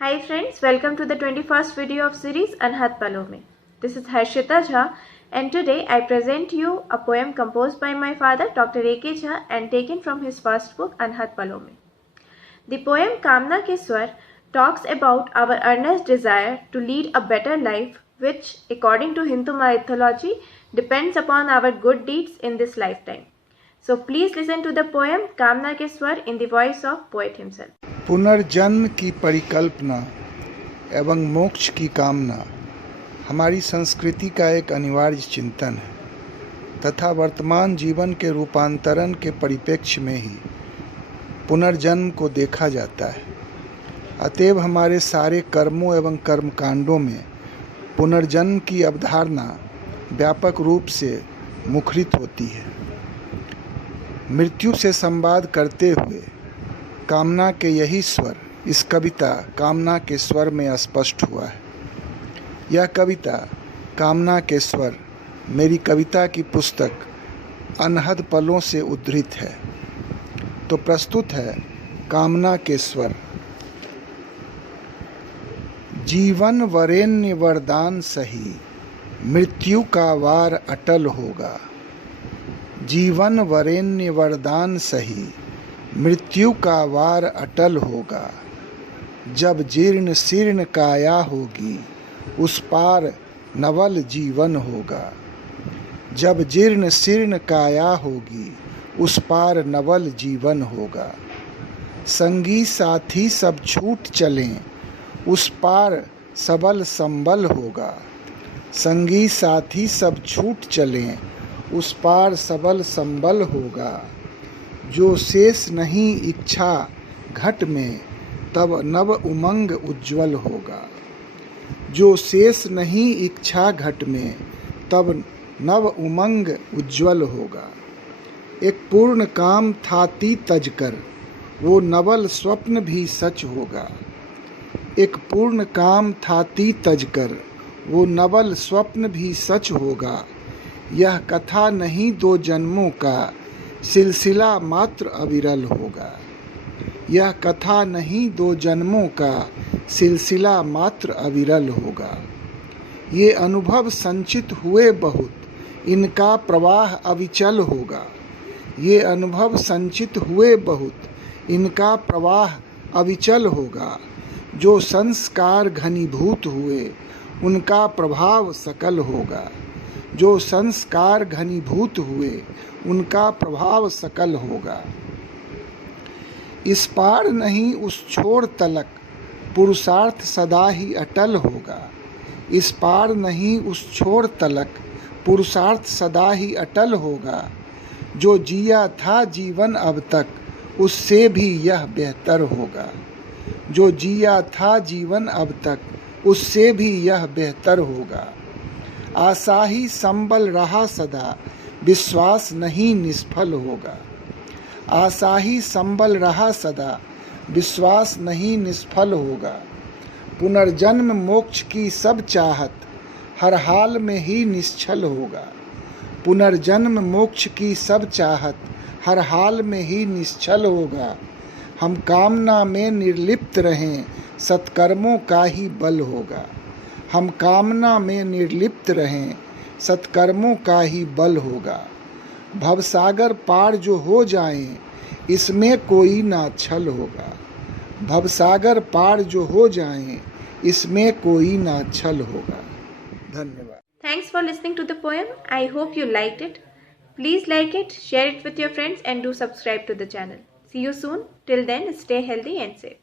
Hi friends, welcome to the 21st video of series Anhat Palo Mein. This is Harshita Jha and today I present you a poem composed by my father Dr. A.K. Jha and taken from his first book Anhat Palo Mein. The poem Kamna Ke Swar talks about our earnest desire to lead a better life which, according to Hindu mythology, depends upon our good deeds in this lifetime. So please listen to the poem Kamna Ke Swar in the voice of poet himself. पुनर्जन्म की परिकल्पना एवं मोक्ष की कामना हमारी संस्कृति का एक अनिवार्य चिंतन है तथा वर्तमान जीवन के रूपांतरण के परिप्रेक्ष्य में ही पुनर्जन्म को देखा जाता है। अतएव हमारे सारे कर्मों एवं कर्मकांडों में पुनर्जन्म की अवधारणा व्यापक रूप से मुखरित होती है। मृत्यु से संवाद करते हुए कामना के यही स्वर इस कविता कामना के स्वर में स्पष्ट हुआ है। यह कविता कामना के स्वर मेरी कविता की पुस्तक अनहद पलों से उद्धृत है। तो प्रस्तुत है कामना के स्वर। जीवन वरेण्य वरदान सही, मृत्यु का वार अटल होगा। जीवन वरेण्य वरदान सही, मृत्यु का वार अटल होगा। जब जीर्ण शीर्ण काया होगी, उस पार नवल जीवन होगा। जब जीर्ण शीर्ण काया होगी, उस पार नवल जीवन होगा। संगी साथी सब छूट चलें, उस पार सबल संबल होगा। संगी साथी सब छूट चलें, उस पार सबल संबल होगा। जो शेष नहीं इच्छा घट में, तब नव उमंग उज्ज्वल होगा। जो शेष नहीं इच्छा घट में, तब नव उमंग उज्ज्वल होगा। एक पूर्ण काम थाती तजकर, वो नवल स्वप्न भी सच होगा। एक पूर्ण काम थाती तजकर, वो नवल स्वप्न भी सच होगा। यह कथा नहीं दो जन्मों का, सिलसिला मात्र अविरल होगा। यह कथा नहीं दो जन्मों का, सिलसिला मात्र अविरल होगा। ये अनुभव संचित हुए बहुत, इनका प्रवाह अविचल होगा। ये अनुभव संचित हुए बहुत, इनका प्रवाह अविचल होगा। जो संस्कार घनीभूत हुए, उनका प्रभाव सकल होगा। जो संस्कार घनीभूत हुए, उनका प्रभाव सकल होगा। इस पार नहीं उस छोर तलक, पुरुषार्थ सदा ही अटल होगा। इस पार नहीं उस छोर तलक, पुरुषार्थ सदा ही अटल होगा। जो जिया था जीवन अब तक, उससे भी यह बेहतर होगा। जो जिया था जीवन अब तक, उससे भी यह बेहतर होगा। आशा ही संबल रहा सदा, विश्वास नहीं निष्फल होगा। आशा ही संबल रहा सदा, विश्वास नहीं निष्फल होगा। पुनर्जन्म मोक्ष की सब चाहत, हर हाल में ही निश्चल होगा। पुनर्जन्म मोक्ष की सब चाहत, हर हाल में ही निश्चल होगा। हम कामना में निर्लिप्त रहें, सत्कर्मों का ही बल होगा। हम कामना में निर्लिप्त रहें, सत्कर्मों का ही बल होगा। भवसागर पार जो हो जाएं, इसमें कोई ना छल होगा। भवसागर पार जो हो जाएं, इसमें कोई ना छल होगा। धन्यवाद। Thanks for listening to the poem. I hope you liked it. Please like it, share it with your friends and do subscribe to the channel. See you soon. Till then, stay healthy and safe.